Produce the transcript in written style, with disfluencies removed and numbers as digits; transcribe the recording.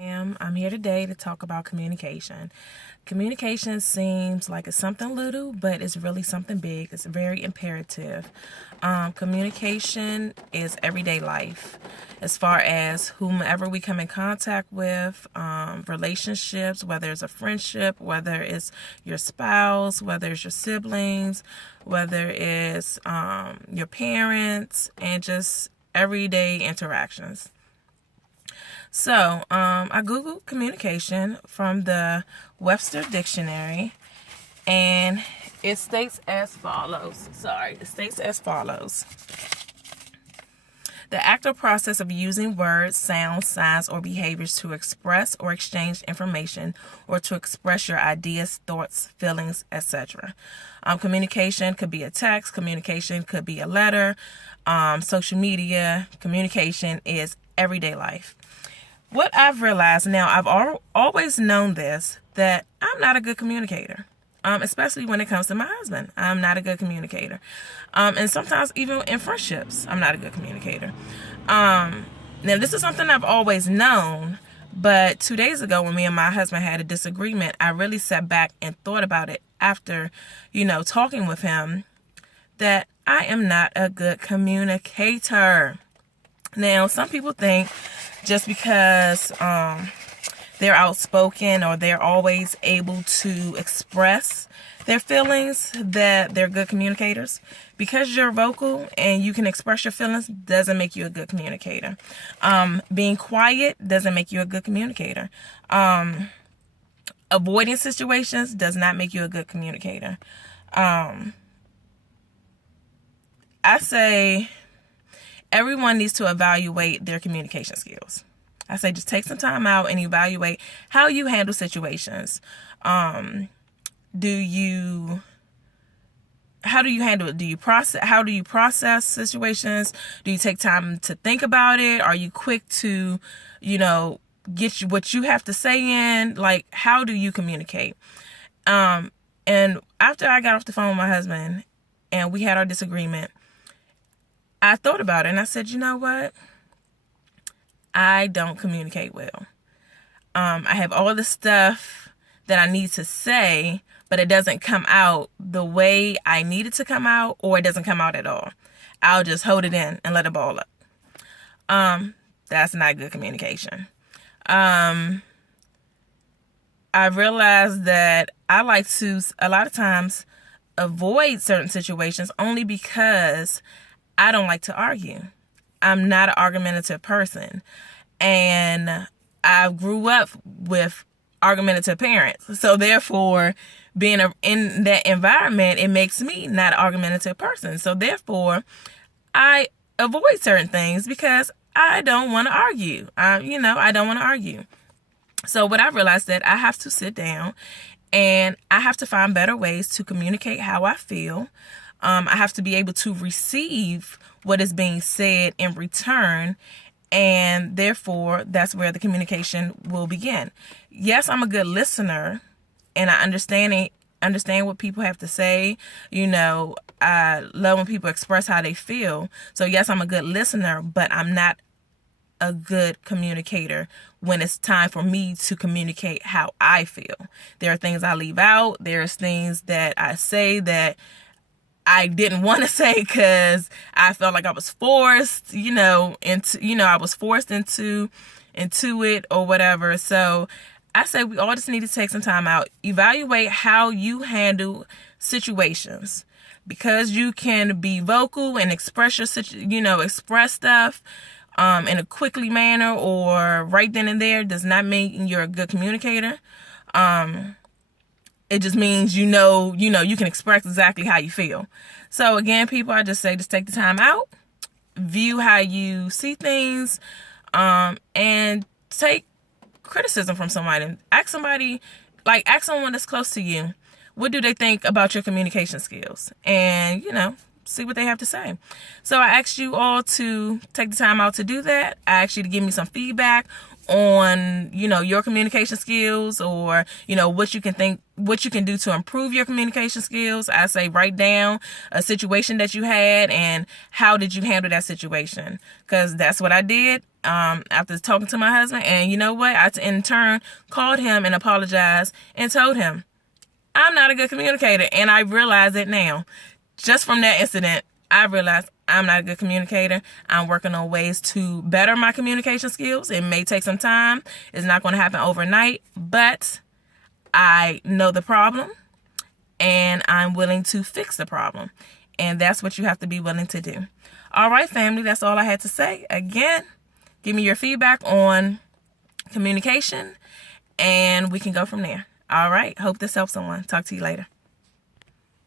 I'm here today to talk about communication. Communication seems like it's something little, but it's really something big. It's very imperative. Communication is everyday life as far as whomever we come in contact with, relationships, whether it's a friendship, whether it's your spouse, whether it's your siblings, whether it's your parents, and just everyday interactions. So, I Googled communication from the Webster Dictionary, and it states as follows. The act or process of using words, sounds, signs, or behaviors to express or exchange information or to express your ideas, thoughts, feelings, etc. Communication could be a text, communication could be a letter, social media. Communication is everyday life. What I've realized now, I've always known this, that I'm not a good communicator, especially when it comes to my husband. I'm not a good communicator. And sometimes even in friendships, I'm not a good communicator. Now, this is something I've always known, but 2 days ago when me and my husband had a disagreement, I really sat back and thought about it after, talking with him, that I am not a good communicator. Now, some people think just because they're outspoken or they're always able to express their feelings that they're good communicators. Because you're vocal and you can express your feelings doesn't make you a good communicator. Being quiet doesn't make you a good communicator. Avoiding situations does not make you a good communicator. I say everyone needs to evaluate their communication skills. I say just take some time out and evaluate how you handle situations. How do you handle it? How do you process situations? Do you take time to think about it? Are you quick to, get what you have to say in? Like, how do you communicate? And after I got off the phone with my husband and we had our disagreement, I thought about it and I said, you know what? I don't communicate well. I have all the stuff that I need to say, but it doesn't come out the way I need it to come out, or it doesn't come out at all. I'll just hold it in and let it ball up. That's not good communication. I realized that I like to, a lot of times, avoid certain situations only because I don't like to argue. I'm not an argumentative person. And I grew up with argumentative parents. So therefore, being in that environment, it makes me not an argumentative person. So therefore, I avoid certain things because I don't want to argue. I don't want to argue. So what I realized that I have to sit down and I have to find better ways to communicate how I feel. I have to be able to receive what is being said in return, and therefore that's where the communication will begin. Yes, I'm a good listener, and I understand what people have to say. I love when people express how they feel. So yes, I'm a good listener, but I'm not a good communicator when it's time for me to communicate how I feel. There are things I leave out. There's things that I say that I didn't want to say because I felt like I was forced, I was forced into it or whatever. So I say we all just need to take some time out, evaluate how you handle situations, because you can be vocal and express express stuff in a quickly manner or right then and there does not mean you're a good communicator. It just means you can express exactly how you feel. So again, people, I just say just take the time out, view how you see things, and take criticism from somebody. Ask someone that's close to you, what do they think about your communication skills? And, see what they have to say. So I asked you all to take the time out to do that. I asked you to give me some feedback on, your communication skills, or, what you can do to improve your communication skills. I say write down a situation that you had and how did you handle that situation? Because that's what I did. after talking to my husband. And you know what? I, in turn, called him and apologized and told him, I'm not a good communicator. And I realize it now. Just from that incident, I realized I'm not a good communicator. I'm working on ways to better my communication skills. It may take some time. It's not going to happen overnight, but I know the problem and I'm willing to fix the problem. And that's what you have to be willing to do. All right, family, that's all I had to say. Again, give me your feedback on communication and we can go from there. All right, hope this helps someone. Talk to you later.